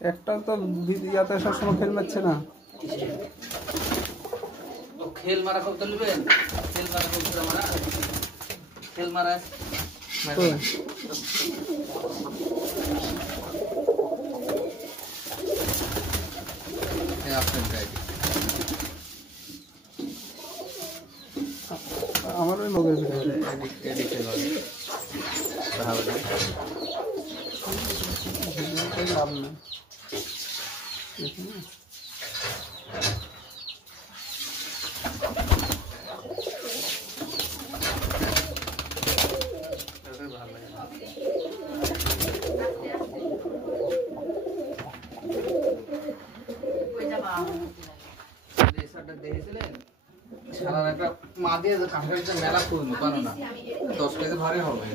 একটা তো ইয়াতে সবসময় খেল মারছে না। খেল মারা কবুতর নেবেন? খেল মারা কবুতর মারা, খেল মারা আমার ওই মগের ভিতরে লাভ নেই। দেখেছিলেন সারা একটা মা দিয়ে কাঁঠালের মেলা করবো পারো না, 10 কেজি ভারী হবে।